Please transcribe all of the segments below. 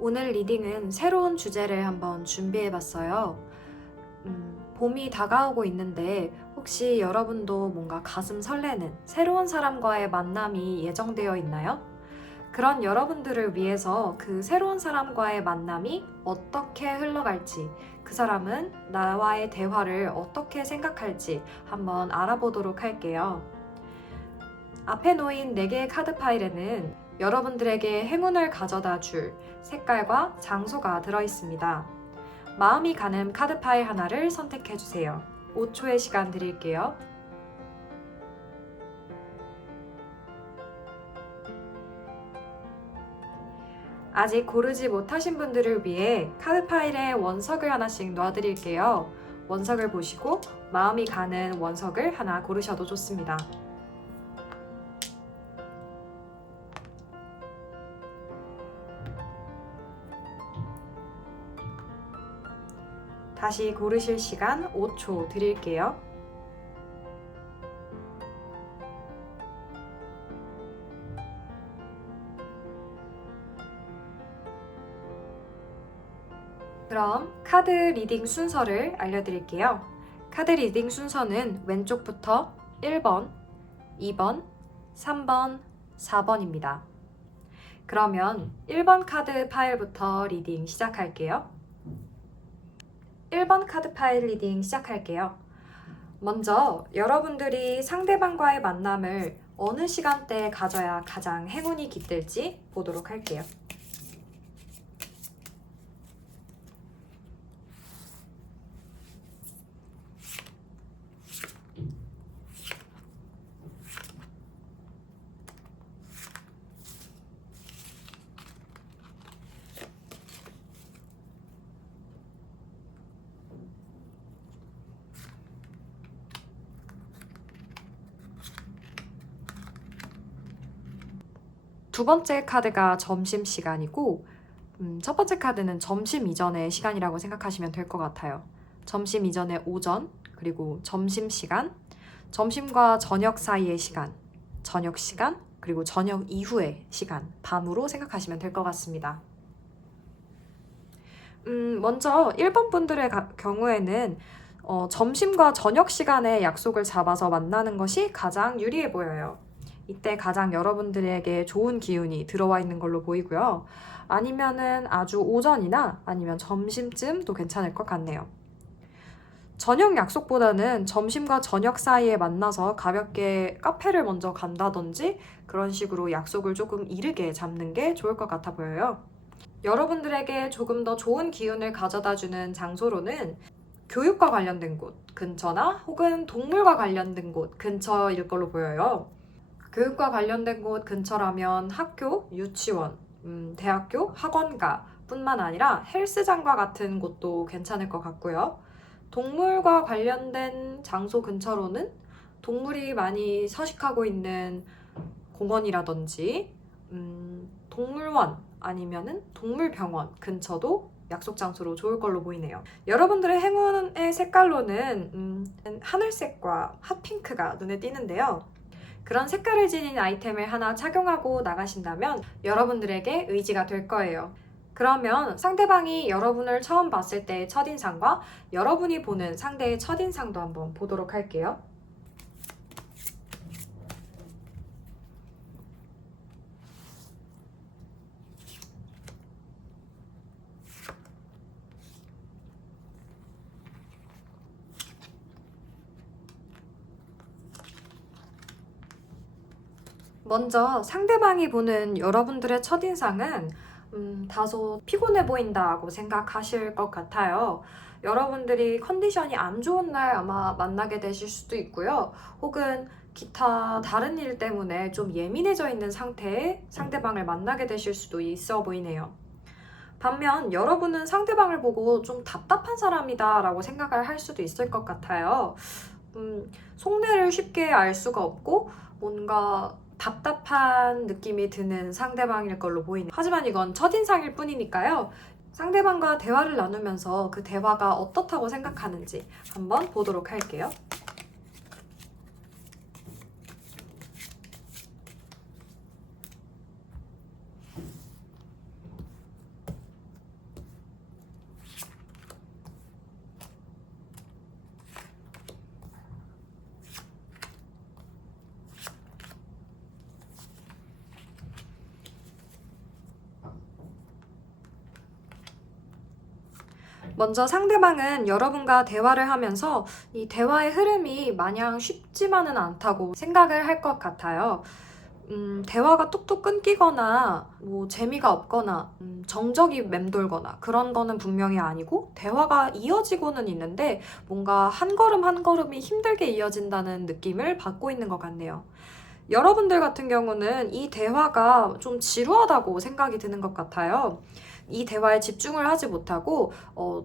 오늘 리딩은 새로운 주제를 한번 준비해봤어요. 봄이 다가오고 있는데 혹시 여러분도 뭔가 가슴 설레는 새로운 사람과의 만남이 예정되어 있나요? 그런 여러분들을 위해서 그 새로운 사람과의 만남이 어떻게 흘러갈지, 그 사람은 나와의 대화를 어떻게 생각할지 한번 알아보도록 할게요. 앞에 놓인 4개의 카드 파일에는 여러분들에게 행운을 가져다 줄 색깔과 장소가 들어있습니다. 마음이 가는 카드 파일 하나를 선택해주세요. 5초의 시간 드릴게요. 아직 고르지 못하신 분들을 위해 카드 파일에 원석을 하나씩 놔드릴게요. 원석을 보시고 마음이 가는 원석을 하나 고르셔도 좋습니다. 다시 고르실 시간 5초 드릴게요. 그럼 카드 리딩 순서를 알려드릴게요. 카드 리딩 순서는 왼쪽부터 1번, 2번, 3번, 4번입니다. 그러면 1번 카드 파일부터 리딩 시작할게요. 1번 카드 파일 리딩 시작할게요. 먼저 여러분들이 상대방과의 만남을 어느 시간대에 가져야 가장 행운이 깃들지 보도록 할게요. 두 번째 카드가 점심시간이고 첫 번째 카드는 점심 이전의 시간이라고 생각하시면 될 것 같아요. 점심 이전의 오전, 그리고 점심시간, 점심과 저녁 사이의 시간, 저녁 시간, 그리고 저녁 이후의 시간, 밤으로 생각하시면 될 것 같습니다. 먼저 1번 분들의 경우에는 점심과 저녁 시간에 약속을 잡아서 만나는 것이 가장 유리해 보여요. 이때 가장 여러분들에게 좋은 기운이 들어와 있는 걸로 보이고요. 아니면은 아주 오전이나 아니면 점심쯤도 괜찮을 것 같네요. 저녁 약속보다는 점심과 저녁 사이에 만나서 가볍게 카페를 먼저 간다든지 그런 식으로 약속을 조금 이르게 잡는 게 좋을 것 같아 보여요. 여러분들에게 조금 더 좋은 기운을 가져다주는 장소로는 교육과 관련된 곳 근처나 혹은 동물과 관련된 곳 근처일 걸로 보여요. 교육과 관련된 곳 근처라면 학교, 유치원, 대학교, 학원가 뿐만 아니라 헬스장과 같은 곳도 괜찮을 것 같고요. 동물과 관련된 장소 근처로는 동물이 많이 서식하고 있는 공원이라든지 동물원 아니면은 동물병원 근처도 약속 장소로 좋을 걸로 보이네요. 여러분들의 행운의 색깔로는 하늘색과 핫핑크가 눈에 띄는데요. 그런 색깔을 지닌 아이템을 하나 착용하고 나가신다면 여러분들에게 의지가 될 거예요. 그러면 상대방이 여러분을 처음 봤을 때의 첫인상과 여러분이 보는 상대의 첫인상도 한번 보도록 할게요. 먼저 상대방이 보는 여러분들의 첫인상은 다소 피곤해 보인다고 생각하실 것 같아요. 여러분들이 컨디션이 안 좋은 날 아마 만나게 되실 수도 있고요. 혹은 기타 다른 일 때문에 좀 예민해져 있는 상태에 상대방을 만나게 되실 수도 있어 보이네요. 반면 여러분은 상대방을 보고 좀 답답한 사람이다 라고 생각을 할 수도 있을 것 같아요. 속내를 쉽게 알 수가 없고 뭔가 답답한 느낌이 드는 상대방일 걸로 보이네요. 하지만 이건 첫인상일 뿐이니까요. 상대방과 대화를 나누면서 그 대화가 어떻다고 생각하는지 한번 보도록 할게요. 먼저 상대방은 여러분과 대화를 하면서 이 대화의 흐름이 마냥 쉽지만은 않다고 생각을 할 것 같아요. 대화가 뚝뚝 끊기거나 재미가 없거나 정적이 맴돌거나 그런 거는 분명히 아니고 대화가 이어지고는 있는데 뭔가 한 걸음 한 걸음이 힘들게 이어진다는 느낌을 받고 있는 것 같네요. 여러분들 같은 경우는 이 대화가 좀 지루하다고 생각이 드는 것 같아요. 이 대화에 집중을 하지 못하고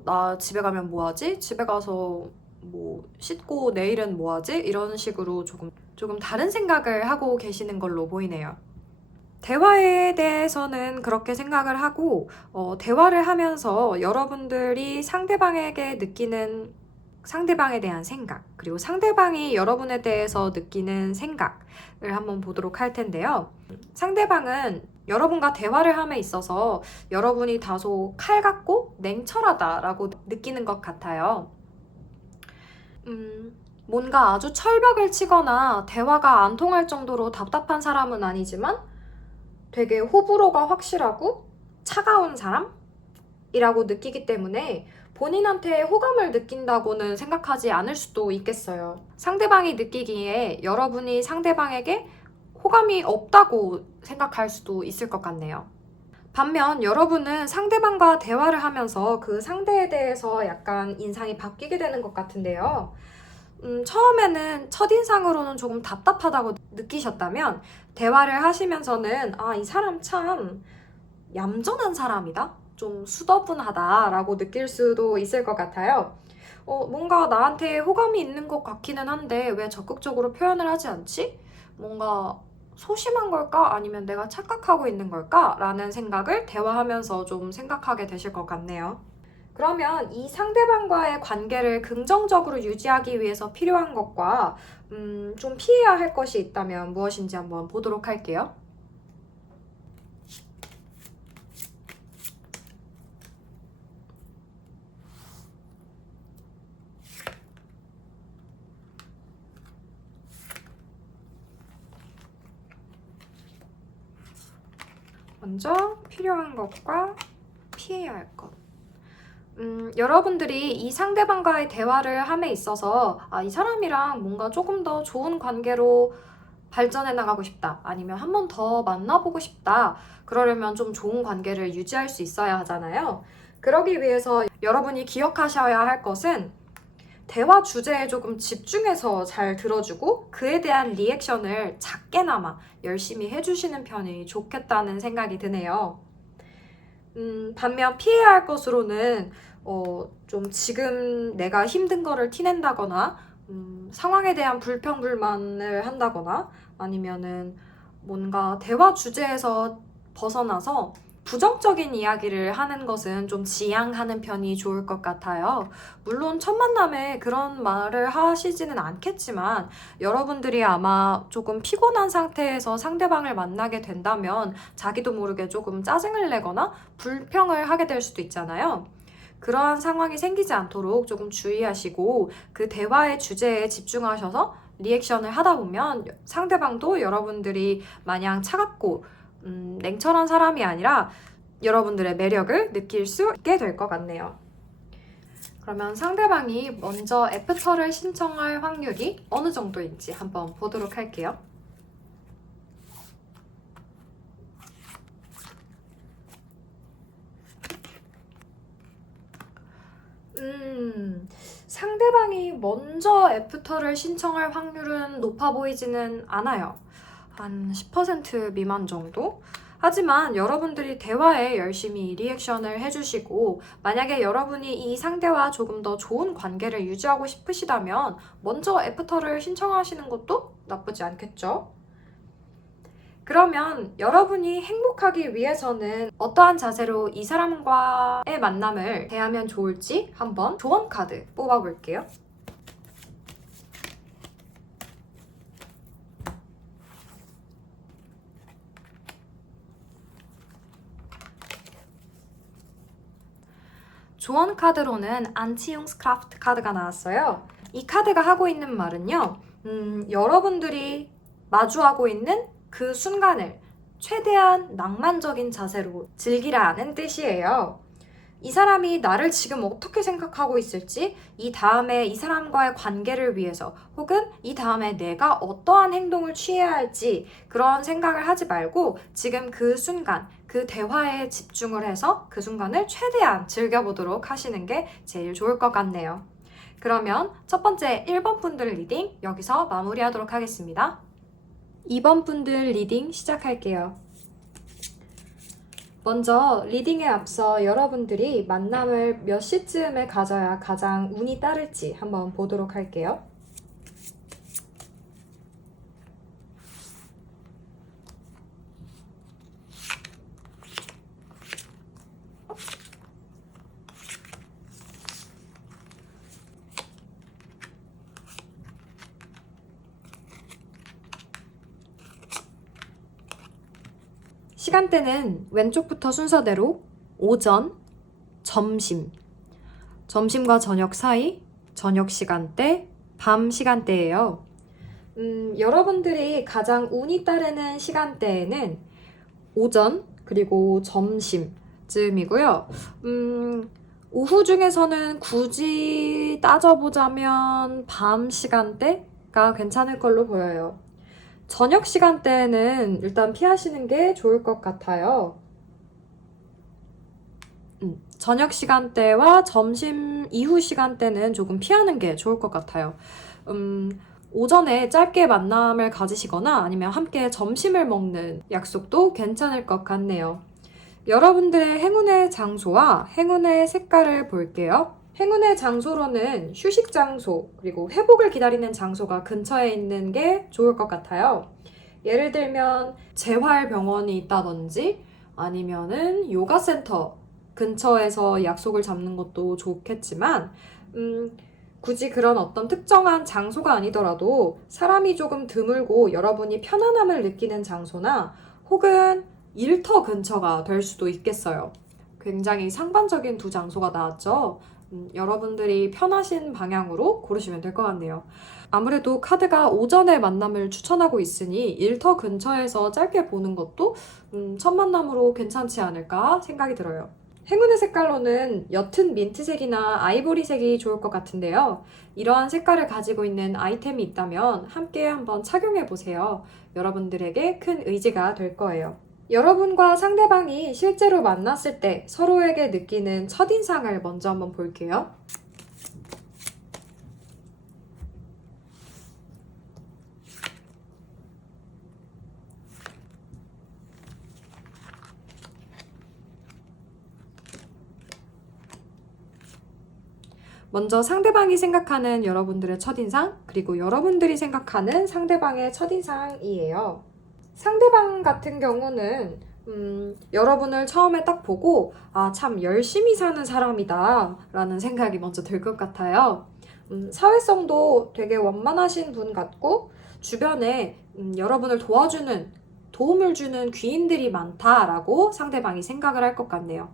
나 집에 가면 뭐 하지? 집에 가서 뭐 씻고 내일은 뭐 하지? 이런 식으로 조금 다른 생각을 하고 계시는 걸로 보이네요. 대화에 대해서는 그렇게 생각을 하고 대화를 하면서 여러분들이 상대방에게 느끼는 상대방에 대한 생각, 그리고 상대방이 여러분에 대해서 느끼는 생각을 한번 보도록 할 텐데요. 상대방은 여러분과 대화를 함에 있어서 여러분이 다소 칼 같고 냉철하다라고 느끼는 것 같아요. 뭔가 아주 철벽을 치거나 대화가 안 통할 정도로 답답한 사람은 아니지만 되게 호불호가 확실하고 차가운 사람이라고 느끼기 때문에 본인한테 호감을 느낀다고는 생각하지 않을 수도 있겠어요. 상대방이 느끼기에 여러분이 상대방에게 호감이 없다고 생각할 수도 있을 것 같네요. 반면 여러분은 상대방과 대화를 하면서 그 상대에 대해서 약간 인상이 바뀌게 되는 것 같은데요. 처음에는 첫인상으로는 조금 답답하다고 느끼셨다면 대화를 하시면서는 이 사람 참 얌전한 사람이다? 좀 수더분하다라고 느낄 수도 있을 것 같아요. 뭔가 나한테 호감이 있는 것 같기는 한데 왜 적극적으로 표현을 하지 않지? 뭔가 소심한 걸까? 아니면 내가 착각하고 있는 걸까? 라는 생각을 대화하면서 좀 생각하게 되실 것 같네요. 그러면 이 상대방과의 관계를 긍정적으로 유지하기 위해서 필요한 것과 좀 피해야 할 것이 있다면 무엇인지 한번 보도록 할게요. 먼저 필요한 것과 피해야 할 것. 여러분들이 이 상대방과의 대화를 함에 있어서 이 사람이랑 뭔가 조금 더 좋은 관계로 발전해 나가고 싶다. 아니면 한 번 더 만나보고 싶다. 그러려면 좀 좋은 관계를 유지할 수 있어야 하잖아요. 그러기 위해서 여러분이 기억하셔야 할 것은 대화 주제에 조금 집중해서 잘 들어주고 그에 대한 리액션을 작게나마 열심히 해주시는 편이 좋겠다는 생각이 드네요. 반면 피해야 할 것으로는 좀 지금 내가 힘든 거를 티낸다거나 상황에 대한 불평불만을 한다거나 아니면은 뭔가 대화 주제에서 벗어나서 부정적인 이야기를 하는 것은 좀 지양하는 편이 좋을 것 같아요. 물론 첫 만남에 그런 말을 하시지는 않겠지만 여러분들이 아마 조금 피곤한 상태에서 상대방을 만나게 된다면 자기도 모르게 조금 짜증을 내거나 불평을 하게 될 수도 있잖아요. 그러한 상황이 생기지 않도록 조금 주의하시고 그 대화의 주제에 집중하셔서 리액션을 하다 보면 상대방도 여러분들이 마냥 차갑고 냉철한 사람이 아니라 여러분들의 매력을 느낄 수 있게 될 것 같네요. 그러면 상대방이 먼저 애프터를 신청할 확률이 어느 정도인지 한번 보도록 할게요. 상대방이 먼저 애프터를 신청할 확률은 높아 보이지는 않아요. 한 10% 미만 정도? 하지만 여러분들이 대화에 열심히 리액션을 해주시고 만약에 여러분이 이 상대와 조금 더 좋은 관계를 유지하고 싶으시다면 먼저 애프터를 신청하시는 것도 나쁘지 않겠죠? 그러면 여러분이 행복하기 위해서는 어떠한 자세로 이 사람과의 만남을 대하면 좋을지 한번 조언 카드 뽑아볼게요. 조언 카드로는 안치용스크라프트 카드가 나왔어요. 이 카드가 하고 있는 말은요. 여러분들이 마주하고 있는 그 순간을 최대한 낭만적인 자세로 즐기라는 뜻이에요. 이 사람이 나를 지금 어떻게 생각하고 있을지, 이 다음에 이 사람과의 관계를 위해서, 혹은 이 다음에 내가 어떠한 행동을 취해야 할지 그런 생각을 하지 말고 지금 그 순간, 그 대화에 집중을 해서 그 순간을 최대한 즐겨보도록 하시는 게 제일 좋을 것 같네요. 그러면 첫 번째 1번 분들 리딩 여기서 마무리하도록 하겠습니다. 2번 분들 리딩 시작할게요. 먼저 리딩에 앞서 여러분들이 만남을 몇 시쯤에 가져야 가장 운이 따를지 한번 보도록 할게요. 시간대는 왼쪽부터 순서대로 오전, 점심, 점심과 저녁 사이, 저녁 시간대, 밤 시간대예요. 여러분들이 가장 운이 따르는 시간대에는 오전 그리고 점심쯤이고요. 오후 중에서는 굳이 따져보자면 밤 시간대가 괜찮을 걸로 보여요. 저녁 시간대는 일단 피하시는 게 좋을 것 같아요. 저녁 시간대와 점심 이후 시간대는 조금 피하는 게 좋을 것 같아요. 오전에 짧게 만남을 가지시거나 아니면 함께 점심을 먹는 약속도 괜찮을 것 같네요. 여러분들의 행운의 장소와 행운의 색깔을 볼게요. 행운의 장소로는 휴식 장소, 그리고 회복을 기다리는 장소가 근처에 있는 게 좋을 것 같아요. 예를 들면 재활병원이 있다든지 아니면은 요가센터 근처에서 약속을 잡는 것도 좋겠지만 굳이 그런 어떤 특정한 장소가 아니더라도 사람이 조금 드물고 여러분이 편안함을 느끼는 장소나 혹은 일터 근처가 될 수도 있겠어요. 굉장히 상반적인 두 장소가 나왔죠. 여러분들이 편하신 방향으로 고르시면 될 것 같네요. 아무래도 카드가 오전에 만남을 추천하고 있으니 일터 근처에서 짧게 보는 것도 첫 만남으로 괜찮지 않을까 생각이 들어요. 행운의 색깔로는 옅은 민트색이나 아이보리색이 좋을 것 같은데요. 이러한 색깔을 가지고 있는 아이템이 있다면 함께 한번 착용해 보세요. 여러분들에게 큰 의지가 될 거예요. 여러분과 상대방이 실제로 만났을 때 서로에게 느끼는 첫인상을 먼저 한번 볼게요. 먼저 상대방이 생각하는 여러분들의 첫인상, 그리고 여러분들이 생각하는 상대방의 첫인상이에요. 상대방 같은 경우는 여러분을 처음에 딱 보고 참 열심히 사는 사람이다 라는 생각이 먼저 들 것 같아요. 사회성도 되게 원만하신 분 같고 주변에 여러분을 도와주는, 도움을 주는 귀인들이 많다라고 상대방이 생각을 할 것 같네요.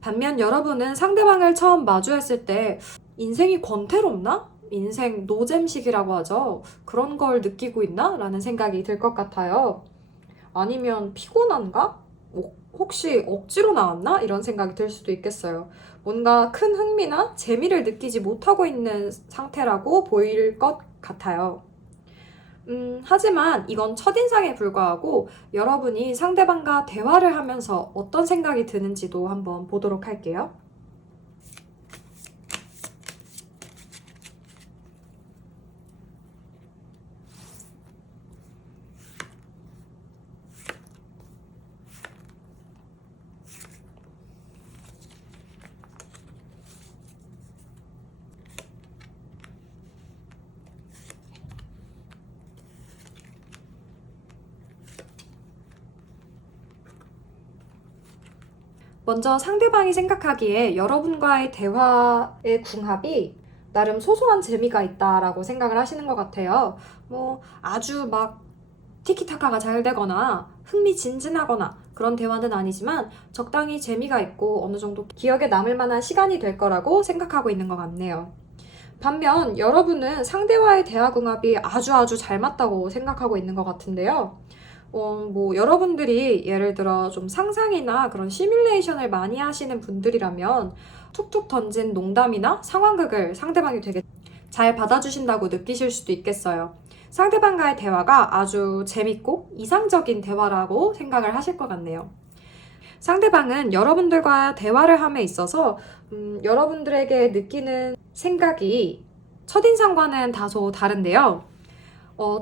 반면 여러분은 상대방을 처음 마주했을 때 인생이 권태롭나? 인생 노잼식이라고 하죠. 그런 걸 느끼고 있나? 라는 생각이 들 것 같아요. 아니면 피곤한가? 혹시 억지로 나왔나? 이런 생각이 들 수도 있겠어요. 뭔가 큰 흥미나 재미를 느끼지 못하고 있는 상태라고 보일 것 같아요. 하지만 이건 첫인상에 불과하고 여러분이 상대방과 대화를 하면서 어떤 생각이 드는지도 한번 보도록 할게요. 먼저 상대방이 생각하기에 여러분과의 대화의 궁합이 나름 소소한 재미가 있다라고 생각을 하시는 것 같아요. 아주 막 티키타카가 잘 되거나 흥미진진하거나 그런 대화는 아니지만 적당히 재미가 있고 어느 정도 기억에 남을 만한 시간이 될 거라고 생각하고 있는 것 같네요. 반면 여러분은 상대와의 대화 궁합이 아주 잘 맞다고 생각하고 있는 것 같은데요. 여러분들이 예를 들어 좀 상상이나 그런 시뮬레이션을 많이 하시는 분들이라면 툭툭 던진 농담이나 상황극을 상대방이 되게 잘 받아주신다고 느끼실 수도 있겠어요. 상대방과의 대화가 아주 재밌고 이상적인 대화라고 생각을 하실 것 같네요. 상대방은 여러분들과 대화를 함에 있어서 여러분들에게 느끼는 생각이 첫인상과는 다소 다른데요.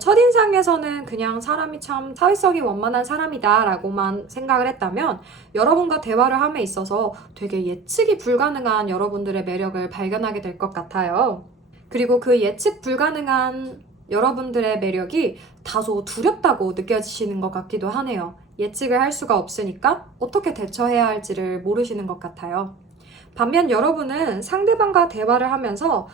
첫인상에서는 그냥 사람이 참 사회성이 원만한 사람이다 라고만 생각을 했다면 여러분과 대화를 함에 있어서 되게 예측이 불가능한 여러분들의 매력을 발견하게 될 것 같아요. 그리고 그 예측 불가능한 여러분들의 매력이 다소 두렵다고 느껴지시는 것 같기도 하네요. 예측을 할 수가 없으니까 어떻게 대처해야 할지를 모르시는 것 같아요. 반면 여러분은 상대방과 대화를 하면서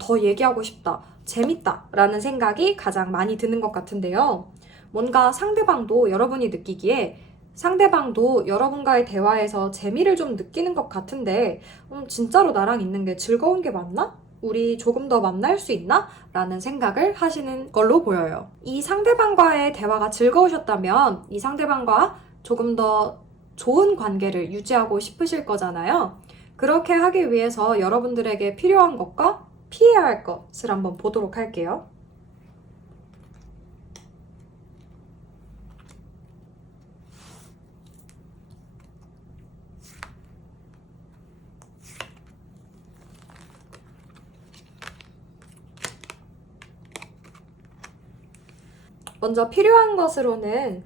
더 얘기하고 싶다, 재밌다 라는 생각이 가장 많이 드는 것 같은데요. 뭔가 상대방도 여러분이 느끼기에 상대방도 여러분과의 대화에서 재미를 좀 느끼는 것 같은데 진짜로 나랑 있는 게 즐거운 게 맞나? 우리 조금 더 만날 수 있나? 라는 생각을 하시는 걸로 보여요. 이 상대방과의 대화가 즐거우셨다면 이 상대방과 조금 더 좋은 관계를 유지하고 싶으실 거잖아요. 그렇게 하기 위해서 여러분들에게 필요한 것과 피해야 할 것을 한번 보도록 할게요. 먼저 필요한 것으로는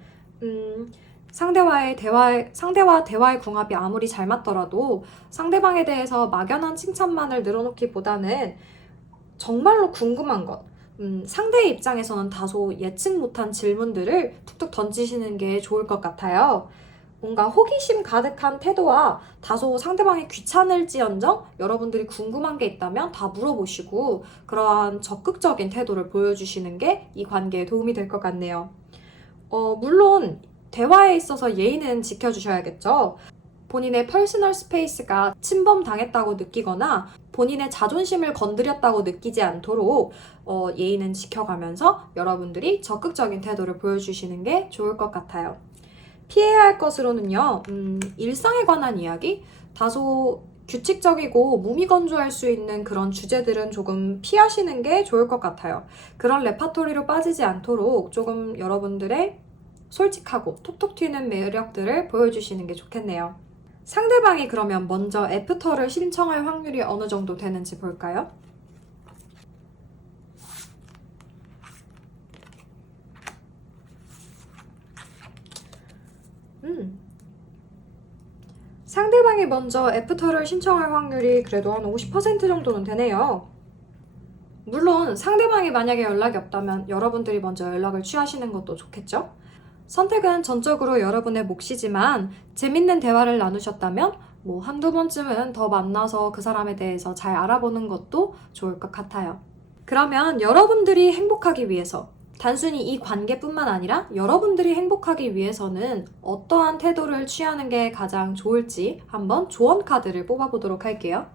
상대와 대화의 궁합이 아무리 잘 맞더라도 상대방에 대해서 막연한 칭찬만을 늘어놓기보다는 정말로 궁금한 것, 상대의 입장에서는 다소 예측 못한 질문들을 툭툭 던지시는 게 좋을 것 같아요. 뭔가 호기심 가득한 태도와 다소 상대방이 귀찮을지언정 여러분들이 궁금한 게 있다면 다 물어보시고 그러한 적극적인 태도를 보여주시는 게 이 관계에 도움이 될 것 같네요. 물론 대화에 있어서 예의는 지켜주셔야겠죠. 본인의 퍼스널 스페이스가 침범당했다고 느끼거나 본인의 자존심을 건드렸다고 느끼지 않도록 예의는 지켜가면서 여러분들이 적극적인 태도를 보여주시는 게 좋을 것 같아요. 피해야 할 것으로는요, 일상에 관한 이야기? 다소 규칙적이고 무미건조할 수 있는 그런 주제들은 조금 피하시는 게 좋을 것 같아요. 그런 레파토리로 빠지지 않도록 조금 여러분들의 솔직하고 톡톡 튀는 매력들을 보여주시는 게 좋겠네요. 상대방이 그러면 먼저 애프터를 신청할 확률이 어느 정도 되는지 볼까요? 상대방이 먼저 애프터를 신청할 확률이 그래도 한 50% 정도는 되네요. 물론 상대방이 만약에 연락이 없다면 여러분들이 먼저 연락을 취하시는 것도 좋겠죠? 선택은 전적으로 여러분의 몫이지만 재밌는 대화를 나누셨다면 한두 번쯤은 더 만나서 그 사람에 대해서 잘 알아보는 것도 좋을 것 같아요. 그러면 여러분들이 행복하기 위해서 단순히 이 관계뿐만 아니라 여러분들이 행복하기 위해서는 어떠한 태도를 취하는 게 가장 좋을지 한번 조언 카드를 뽑아보도록 할게요.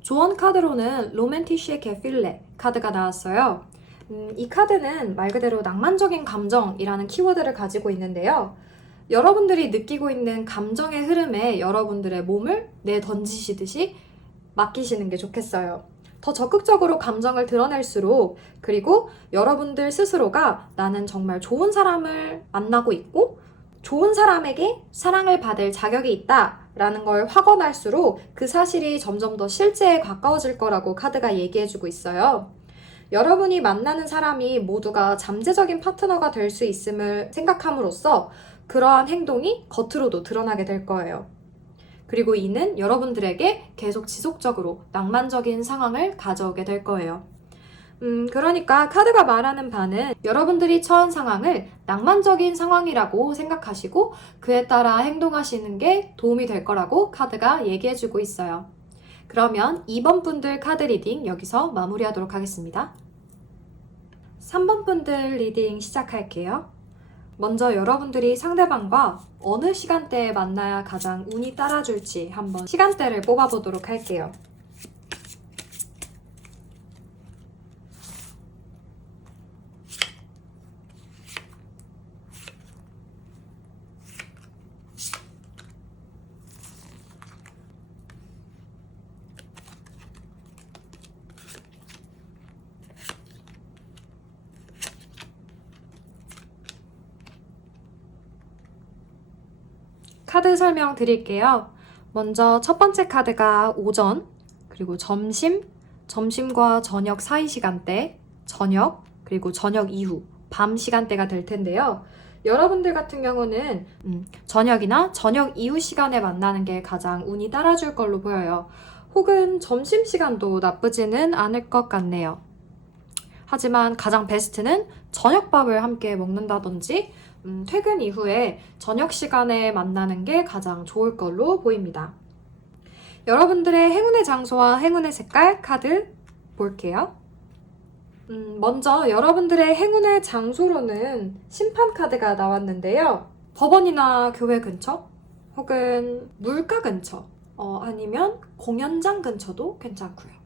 조언 카드로는 로맨티쉬의 게필레 카드가 나왔어요. 이 카드는 말 그대로 낭만적인 감정이라는 키워드를 가지고 있는데요. 여러분들이 느끼고 있는 감정의 흐름에 여러분들의 몸을 내던지시듯이 맡기시는 게 좋겠어요. 더 적극적으로 감정을 드러낼수록 그리고 여러분들 스스로가 나는 정말 좋은 사람을 만나고 있고 좋은 사람에게 사랑을 받을 자격이 있다 라는 걸 확언할수록 그 사실이 점점 더 실제에 가까워질 거라고 카드가 얘기해주고 있어요. 여러분이 만나는 사람이 모두가 잠재적인 파트너가 될 수 있음을 생각함으로써 그러한 행동이 겉으로도 드러나게 될 거예요. 그리고 이는 여러분들에게 계속 지속적으로 낭만적인 상황을 가져오게 될 거예요. 그러니까 카드가 말하는 바는 여러분들이 처한 상황을 낭만적인 상황이라고 생각하시고 그에 따라 행동하시는 게 도움이 될 거라고 카드가 얘기해주고 있어요. 그러면 2번 분들 카드 리딩 여기서 마무리하도록 하겠습니다. 3번 분들 리딩 시작할게요. 먼저 여러분들이 상대방과 어느 시간대에 만나야 가장 운이 따라줄지 한번 시간대를 뽑아보도록 할게요. 카드 설명 드릴게요. 먼저 첫 번째 카드가 오전, 그리고 점심, 점심과 저녁 사이 시간대, 저녁, 그리고 저녁 이후, 밤 시간대가 될 텐데요. 여러분들 같은 경우는 저녁이나 저녁 이후 시간에 만나는 게 가장 운이 따라줄 걸로 보여요. 혹은 점심시간도 나쁘지는 않을 것 같네요. 하지만 가장 베스트는 저녁밥을 함께 먹는다든지 퇴근 이후에 저녁 시간에 만나는 게 가장 좋을 걸로 보입니다. 여러분들의 행운의 장소와 행운의 색깔 카드 볼게요. 먼저 여러분들의 행운의 장소로는 심판 카드가 나왔는데요. 법원이나 교회 근처 혹은 물가 근처 아니면 공연장 근처도 괜찮고요.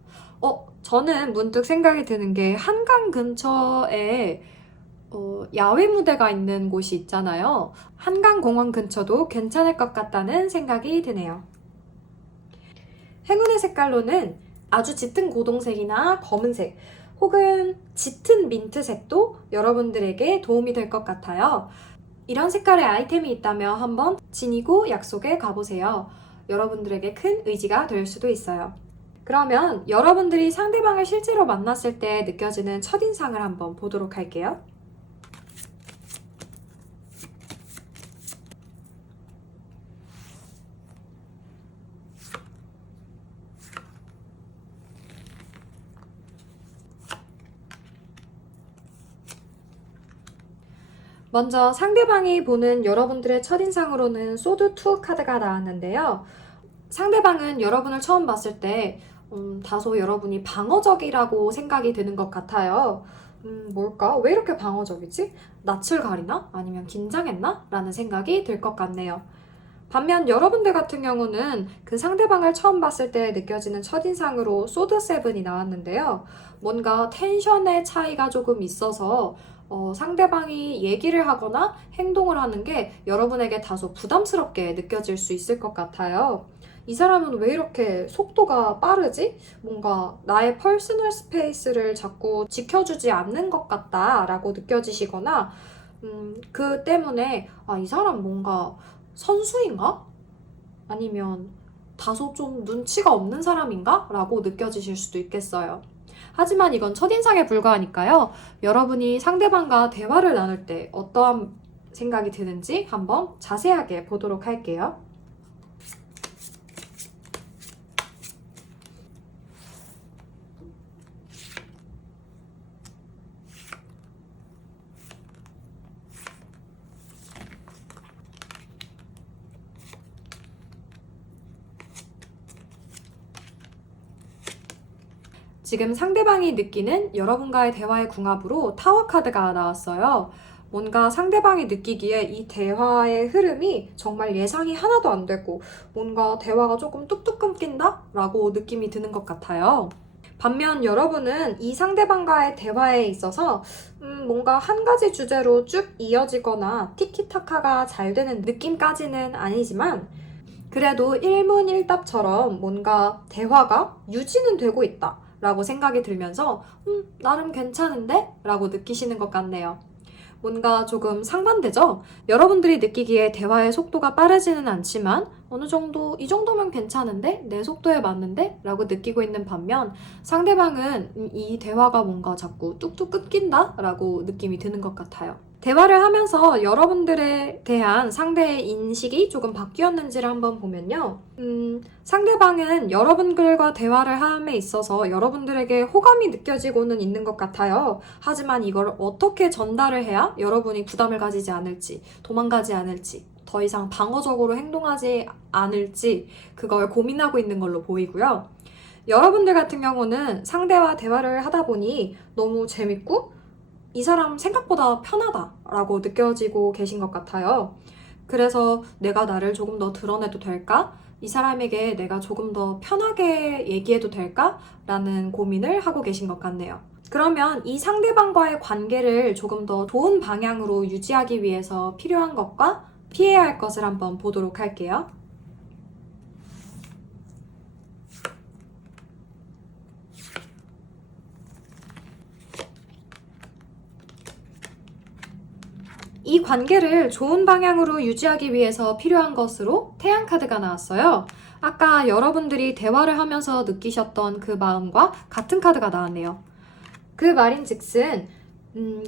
저는 문득 생각이 드는 게 한강 근처에 야외 무대가 있는 곳이 있잖아요. 한강공원 근처도 괜찮을 것 같다는 생각이 드네요. 행운의 색깔로는 아주 짙은 고동색이나 검은색 혹은 짙은 민트색도 여러분들에게 도움이 될 것 같아요. 이런 색깔의 아이템이 있다면 한번 지니고 약속에 가보세요. 여러분들에게 큰 의지가 될 수도 있어요. 그러면 여러분들이 상대방을 실제로 만났을 때 느껴지는 첫인상을 한번 보도록 할게요. 먼저 상대방이 보는 여러분들의 첫인상으로는 소드2 카드가 나왔는데요. 상대방은 여러분을 처음 봤을 때 다소 여러분이 방어적이라고 생각이 드는 것 같아요. 뭘까? 왜 이렇게 방어적이지? 낯을 가리나? 아니면 긴장했나? 라는 생각이 들 것 같네요. 반면 여러분들 같은 경우는 그 상대방을 처음 봤을 때 느껴지는 첫인상으로 소드7이 나왔는데요. 뭔가 텐션의 차이가 조금 있어서 상대방이 얘기를 하거나 행동을 하는 게 여러분에게 다소 부담스럽게 느껴질 수 있을 것 같아요. 이 사람은 왜 이렇게 속도가 빠르지? 뭔가 나의 퍼스널 스페이스를 자꾸 지켜주지 않는 것 같다라고 느껴지시거나, 그 때문에, 이 사람 뭔가 선수인가? 아니면 다소 좀 눈치가 없는 사람인가? 라고 느껴지실 수도 있겠어요. 하지만 이건 첫인상에 불과하니까요. 여러분이 상대방과 대화를 나눌 때 어떠한 생각이 드는지 한번 자세하게 보도록 할게요. 지금 상대방이 느끼는 여러분과의 대화의 궁합으로 타워 카드가 나왔어요. 뭔가 상대방이 느끼기에 이 대화의 흐름이 정말 예상이 하나도 안 되고 뭔가 대화가 조금 뚝뚝 끊긴다? 라고 느낌이 드는 것 같아요. 반면 여러분은 이 상대방과의 대화에 있어서 뭔가 한 가지 주제로 쭉 이어지거나 티키타카가 잘 되는 느낌까지는 아니지만 그래도 일문일답처럼 뭔가 대화가 유지는 되고 있다 라고 생각이 들면서 나름 괜찮은데? 라고 느끼시는 것 같네요. 뭔가 조금 상반되죠? 여러분들이 느끼기에 대화의 속도가 빠르지는 않지만 어느 정도 이 정도면 괜찮은데? 내 속도에 맞는데? 라고 느끼고 있는 반면 상대방은 이 대화가 뭔가 자꾸 뚝뚝 끊긴다? 라고 느낌이 드는 것 같아요. 대화를 하면서 여러분들에 대한 상대의 인식이 조금 바뀌었는지를 한번 보면요. 상대방은 여러분들과 대화를 함에 있어서 여러분들에게 호감이 느껴지고는 있는 것 같아요. 하지만 이걸 어떻게 전달을 해야 여러분이 부담을 가지지 않을지, 도망가지 않을지, 더 이상 방어적으로 행동하지 않을지 그걸 고민하고 있는 걸로 보이고요. 여러분들 같은 경우는 상대와 대화를 하다 보니 너무 재밌고 이 사람 생각보다 편하다라고 느껴지고 계신 것 같아요. 그래서 내가 나를 조금 더 드러내도 될까? 이 사람에게 내가 조금 더 편하게 얘기해도 될까? 라는 고민을 하고 계신 것 같네요. 그러면 이 상대방과의 관계를 조금 더 좋은 방향으로 유지하기 위해서 필요한 것과 피해야 할 것을 한번 보도록 할게요. 이 관계를 좋은 방향으로 유지하기 위해서 필요한 것으로 태양 카드가 나왔어요. 아까 여러분들이 대화를 하면서 느끼셨던 그 마음과 같은 카드가 나왔네요. 그 말인즉슨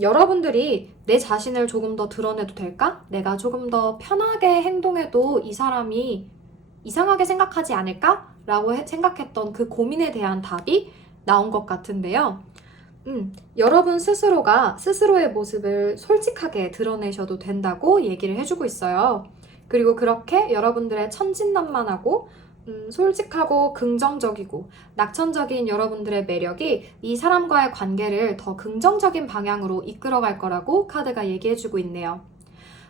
여러분들이 내 자신을 조금 더 드러내도 될까? 내가 조금 더 편하게 행동해도 이 사람이 이상하게 생각하지 않을까? 라고 생각했던 그 고민에 대한 답이 나온 것 같은데요. 여러분 스스로가 스스로의 모습을 솔직하게 드러내셔도 된다고 얘기를 해주고 있어요. 그리고 그렇게 여러분들의 천진난만하고 솔직하고 긍정적이고 낙천적인 여러분들의 매력이 이 사람과의 관계를 더 긍정적인 방향으로 이끌어갈 거라고 카드가 얘기해주고 있네요.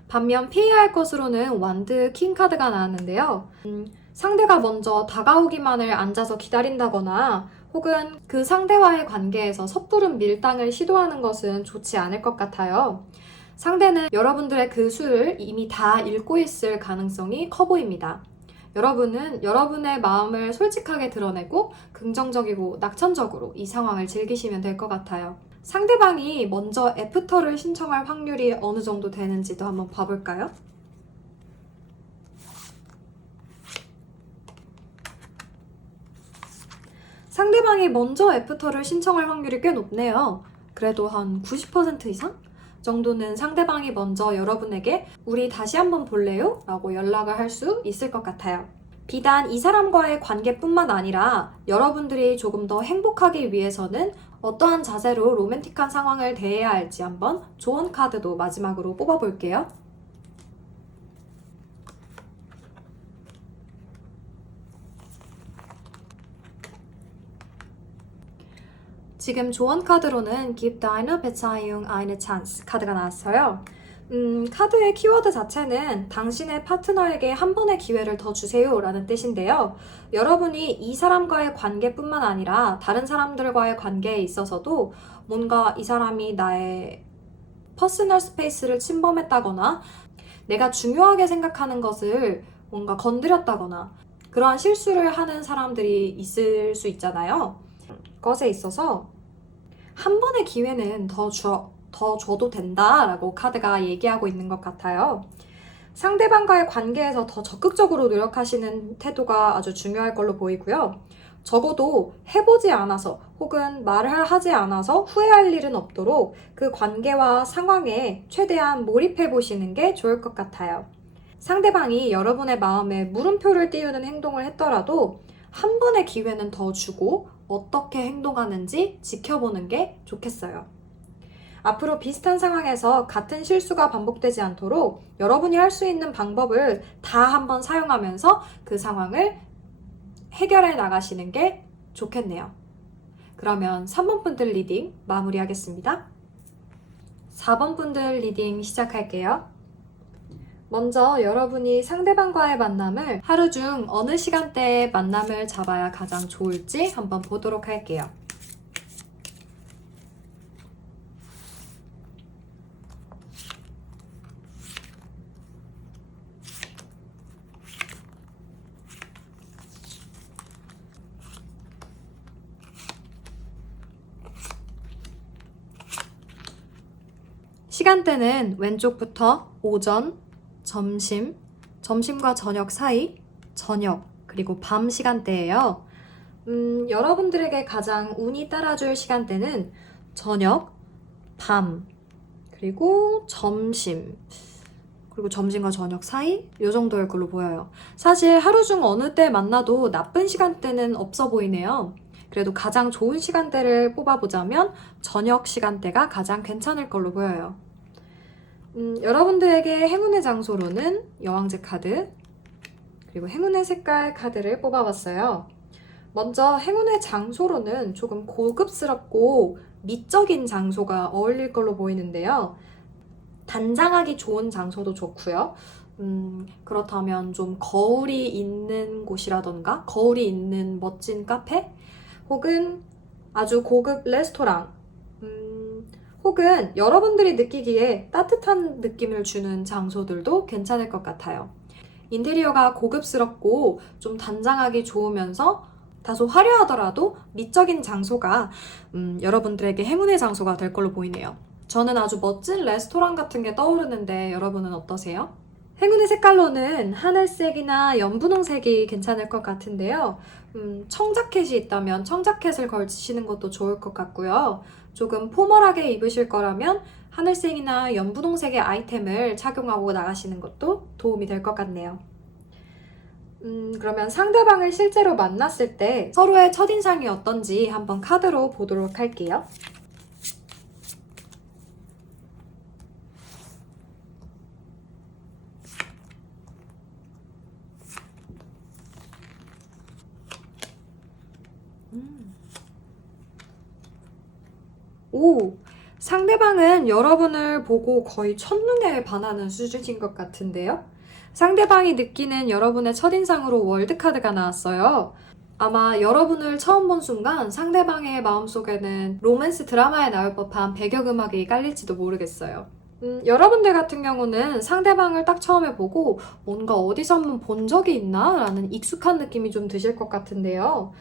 반면 피해야 할 것으로는 완드 킹 카드가 나왔는데요. 상대가 먼저 다가오기만을 앉아서 기다린다거나 혹은 그 상대와의 관계에서 섣부른 밀당을 시도하는 것은 좋지 않을 것 같아요. 상대는 여러분들의 그 수를 이미 다 읽고 있을 가능성이 커 보입니다. 여러분은 여러분의 마음을 솔직하게 드러내고 긍정적이고 낙천적으로 이 상황을 즐기시면 될 것 같아요. 상대방이 먼저 애프터를 신청할 확률이 어느 정도 되는지도 한번 봐볼까요? 상대방이 먼저 애프터를 신청할 확률이 꽤 높네요. 그래도 한 90% 이상 정도는 상대방이 먼저 여러분에게 우리 다시 한번 볼래요? 라고 연락을 할 수 있을 것 같아요. 비단 이 사람과의 관계뿐만 아니라 여러분들이 조금 더 행복하기 위해서는 어떠한 자세로 로맨틱한 상황을 대해야 할지 한번 조언 카드도 마지막으로 뽑아볼게요. 지금 조언 카드로는 Gib deiner Beziehung eine Chance 카드가 나왔어요. 카드의 키워드 자체는 당신의 파트너에게 한 번의 기회를 더 주세요 라는 뜻인데요. 여러분이 이 사람과의 관계뿐만 아니라 다른 사람들과의 관계에 있어서도 뭔가 이 사람이 나의 퍼스널 스페이스를 침범했다거나 내가 중요하게 생각하는 것을 뭔가 건드렸다거나 그러한 실수를 하는 사람들이 있을 수 있잖아요. 것에 있어서 한 번의 기회는 더 줘도 된다라고 카드가 얘기하고 있는 것 같아요. 상대방과의 관계에서 더 적극적으로 노력하시는 태도가 아주 중요할 걸로 보이고요. 적어도 해보지 않아서 혹은 말을 하지 않아서 후회할 일은 없도록 그 관계와 상황에 최대한 몰입해 보시는 게 좋을 것 같아요. 상대방이 여러분의 마음에 물음표를 띄우는 행동을 했더라도 한 번의 기회는 더 주고 어떻게 행동하는지 지켜보는 게 좋겠어요. 앞으로 비슷한 상황에서 같은 실수가 반복되지 않도록 여러분이 할 수 있는 방법을 다 한번 사용하면서 그 상황을 해결해 나가시는 게 좋겠네요. 그러면 3번 분들 리딩 마무리하겠습니다. 4번 분들 리딩 시작할게요. 먼저 여러분이 상대방과의 만남을 하루 중 어느 시간대에 만남을 잡아야 가장 좋을지 한번 보도록 할게요. 시간대는 왼쪽부터 오전, 점심, 점심과 저녁 사이, 저녁, 그리고 밤 시간대예요. 여러분들에게 가장 운이 따라줄 시간대는 저녁, 밤, 그리고 점심, 그리고 점심과 저녁 사이 이 정도일 걸로 보여요. 사실 하루 중 어느 때 만나도 나쁜 시간대는 없어 보이네요. 그래도 가장 좋은 시간대를 뽑아보자면 저녁 시간대가 가장 괜찮을 걸로 보여요. 여러분들에게 행운의 장소로는 여왕제 카드, 그리고 행운의 색깔 카드를 뽑아봤어요. 먼저 행운의 장소로는 조금 고급스럽고 미적인 장소가 어울릴 걸로 보이는데요. 단장하기 좋은 장소도 좋고요. 그렇다면 좀 거울이 있는 곳이라던가 거울이 있는 멋진 카페 혹은 아주 고급 레스토랑 혹은 여러분들이 느끼기에 따뜻한 느낌을 주는 장소들도 괜찮을 것 같아요. 인테리어가 고급스럽고 좀 단장하기 좋으면서 다소 화려하더라도 미적인 장소가 여러분들에게 행운의 장소가 될 걸로 보이네요. 저는 아주 멋진 레스토랑 같은 게 떠오르는데 여러분은 어떠세요? 행운의 색깔로는 하늘색이나 연분홍색이 괜찮을 것 같은데요. 청자켓이 있다면 청자켓을 걸치시는 것도 좋을 것 같고요. 조금 포멀하게 입으실 거라면 하늘색이나 연분홍색의 아이템을 착용하고 나가시는 것도 도움이 될 것 같네요. 그러면 상대방을 실제로 만났을 때 서로의 첫인상이 어떤지 한번 카드로 보도록 할게요. 오, 상대방은 여러분을 보고 거의 첫눈에 반하는 수준인 것 같은데요? 상대방이 느끼는 여러분의 첫인상으로 월드카드가 나왔어요. 아마 여러분을 처음 본 순간 상대방의 마음속에는 로맨스 드라마에 나올 법한 배경음악이 깔릴지도 모르겠어요. 여러분들 같은 경우는 상대방을 딱 처음에 보고 뭔가 어디서 한번 본 적이 있나? 라는 익숙한 느낌이 좀 드실 것 같은데요.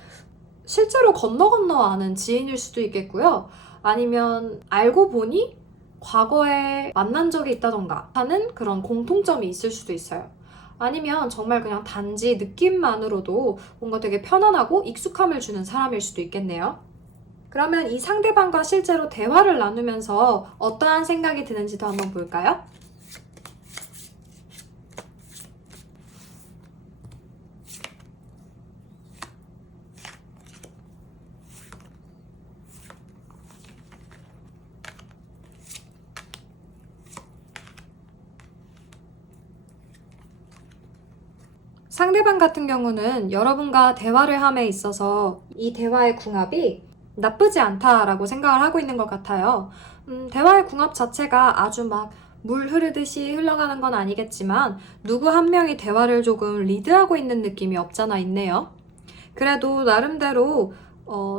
실제로 건너 아는 지인일 수도 있겠고요. 아니면 알고 보니 과거에 만난 적이 있다던가 하는 그런 공통점이 있을 수도 있어요. 아니면 정말 그냥 단지 느낌만으로도 뭔가 되게 편안하고 익숙함을 주는 사람일 수도 있겠네요. 그러면 이 상대방과 실제로 대화를 나누면서 어떠한 생각이 드는지도 한번 볼까요? 상대방 같은 경우는 여러분과 대화를 함에 있어서 이 대화의 궁합이 나쁘지 않다라고 생각을 하고 있는 것 같아요. 대화의 궁합 자체가 아주 막 물 흐르듯이 흘러가는 건 아니겠지만 누구 한 명이 대화를 조금 리드하고 있는 느낌이 없잖아 있네요. 그래도 나름대로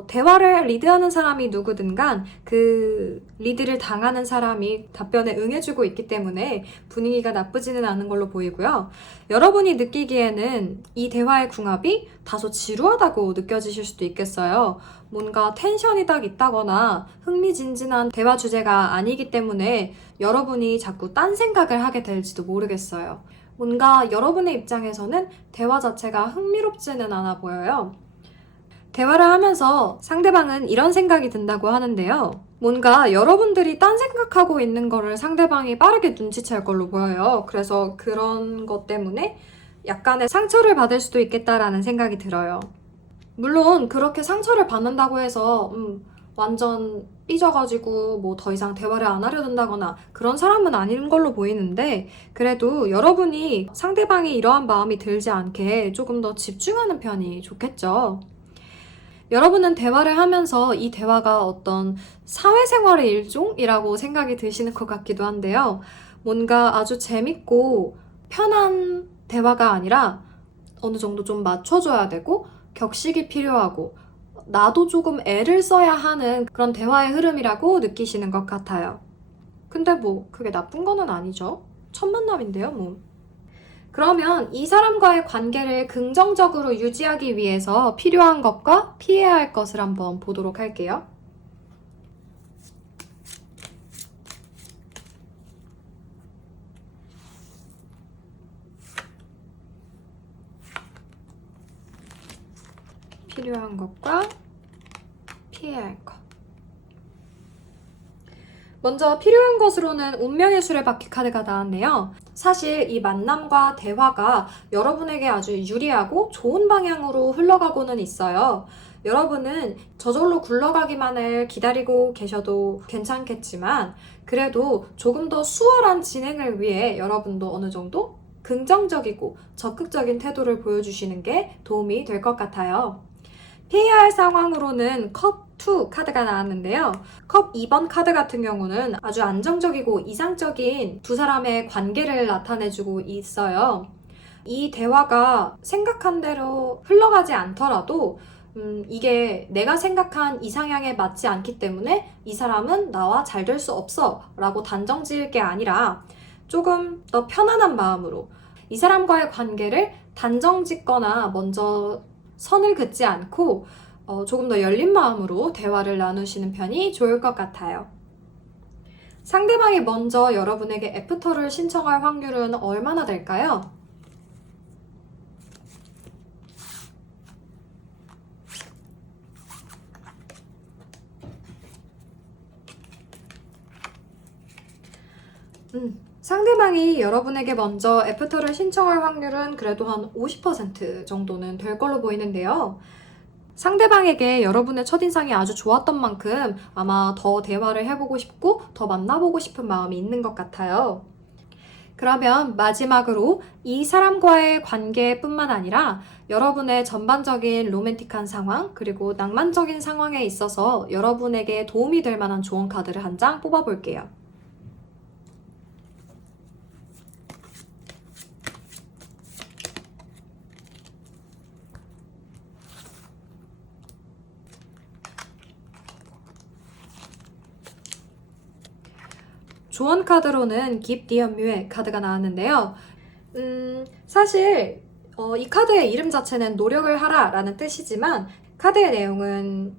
대화를 리드하는 사람이 누구든 간 그 리드를 당하는 사람이 답변에 응해주고 있기 때문에 분위기가 나쁘지는 않은 걸로 보이고요. 여러분이 느끼기에는 이 대화의 궁합이 다소 지루하다고 느껴지실 수도 있겠어요. 뭔가 텐션이 딱 있다거나 흥미진진한 대화 주제가 아니기 때문에 여러분이 자꾸 딴 생각을 하게 될지도 모르겠어요. 뭔가 여러분의 입장에서는 대화 자체가 흥미롭지는 않아 보여요. 대화를 하면서 상대방은 이런 생각이 든다고 하는데요. 뭔가 여러분들이 딴 생각하고 있는 거를 상대방이 빠르게 눈치챌 걸로 보여요. 그래서 그런 것 때문에 약간의 상처를 받을 수도 있겠다라는 생각이 들어요. 물론 그렇게 상처를 받는다고 해서 완전 삐져가지고 뭐 더 이상 대화를 안 하려 든다거나 그런 사람은 아닌 걸로 보이는데 그래도 여러분이 상대방이 이러한 마음이 들지 않게 조금 더 집중하는 편이 좋겠죠. 여러분은 대화를 하면서 이 대화가 어떤 사회생활의 일종이라고 생각이 드시는 것 같기도 한데요. 뭔가 아주 재밌고 편한 대화가 아니라 어느 정도 좀 맞춰줘야 되고 격식이 필요하고 나도 조금 애를 써야 하는 그런 대화의 흐름이라고 느끼시는 것 같아요. 근데 뭐 그게 나쁜 거는 아니죠. 첫 만남인데요, 뭐. 그러면 이 사람과의 관계를 긍정적으로 유지하기 위해서 필요한 것과 피해야 할 것을 한번 보도록 할게요. 필요한 것과 피해야 할 것. 먼저 필요한 것으로는 운명의 수레바퀴 카드가 나왔네요. 사실 이 만남과 대화가 여러분에게 아주 유리하고 좋은 방향으로 흘러가고는 있어요. 여러분은 저절로 굴러가기만을 기다리고 계셔도 괜찮겠지만 그래도 조금 더 수월한 진행을 위해 여러분도 어느 정도 긍정적이고 적극적인 태도를 보여주시는 게 도움이 될 것 같아요. 피해야 할 상황으로는 컵 2 카드가 나왔는데요. 컵 2번 카드 같은 경우는 아주 안정적이고 이상적인 두 사람의 관계를 나타내주고 있어요. 이 대화가 생각한 대로 흘러가지 않더라도 이게 내가 생각한 이상향에 맞지 않기 때문에 이 사람은 나와 잘 될 수 없어 라고 단정 지을 게 아니라 조금 더 편안한 마음으로 이 사람과의 관계를 단정 짓거나 먼저 선을 긋지 않고 조금 더 열린 마음으로 대화를 나누시는 편이 좋을 것 같아요. 상대방이 먼저 여러분에게 애프터를 신청할 확률은 얼마나 될까요? 상대방이 여러분에게 먼저 애프터를 신청할 확률은 그래도 한 50% 정도는 될 걸로 보이는데요. 상대방에게 여러분의 첫인상이 아주 좋았던 만큼 아마 더 대화를 해보고 싶고 더 만나보고 싶은 마음이 있는 것 같아요. 그러면 마지막으로 이 사람과의 관계뿐만 아니라 여러분의 전반적인 로맨틱한 상황 그리고 낭만적인 상황에 있어서 여러분에게 도움이 될 만한 조언 카드를 한 장 뽑아볼게요. 조언 카드로는 Give Dear Mue 카드가 나왔는데요. 사실 이 카드의 이름 자체는 노력을 하라 라는 뜻이지만 카드의 내용은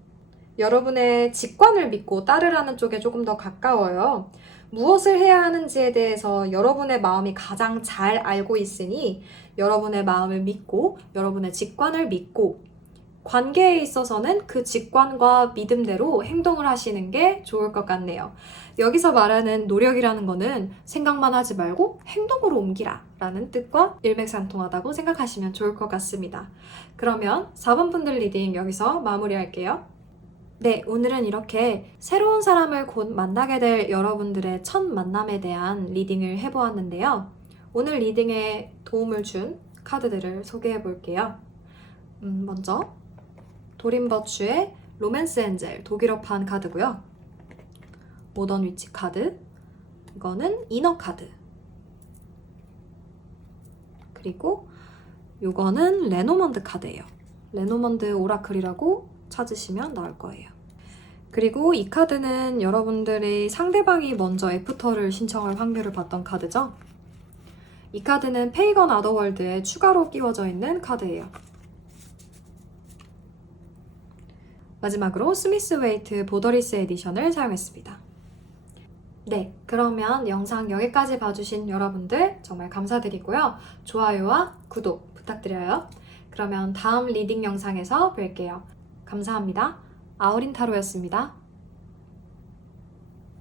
여러분의 직관을 믿고 따르라는 쪽에 조금 더 가까워요. 무엇을 해야 하는지에 대해서 여러분의 마음이 가장 잘 알고 있으니 여러분의 마음을 믿고 여러분의 직관을 믿고 관계에 있어서는 그 직관과 믿음대로 행동을 하시는 게 좋을 것 같네요. 여기서 말하는 노력이라는 거는 생각만 하지 말고 행동으로 옮기라 라는 뜻과 일맥상통하다고 생각하시면 좋을 것 같습니다. 그러면 4번 분들 리딩 여기서 마무리할게요. 네, 오늘은 이렇게 새로운 사람을 곧 만나게 될 여러분들의 첫 만남에 대한 리딩을 해보았는데요. 오늘 리딩에 도움을 준 카드들을 소개해 볼게요. 먼저 도린 버추의 로맨스 엔젤 독일어판 카드고요. 모던 위치 카드, 이거는 이너 카드, 그리고 이거는 레노먼드 카드예요. 레노먼드 오라클이라고 찾으시면 나올 거예요. 그리고 이 카드는 여러분들이 상대방이 먼저 애프터를 신청할 확률을 봤던 카드죠. 이 카드는 페이건 아더월드에 추가로 끼워져 있는 카드예요. 마지막으로 스미스 웨이트 보더리스 에디션을 사용했습니다. 네, 그러면 영상 여기까지 봐주신 여러분들 정말 감사드리고요. 좋아요와 구독 부탁드려요. 그러면 다음 리딩 영상에서 뵐게요. 감사합니다. 아우린 타로였습니다.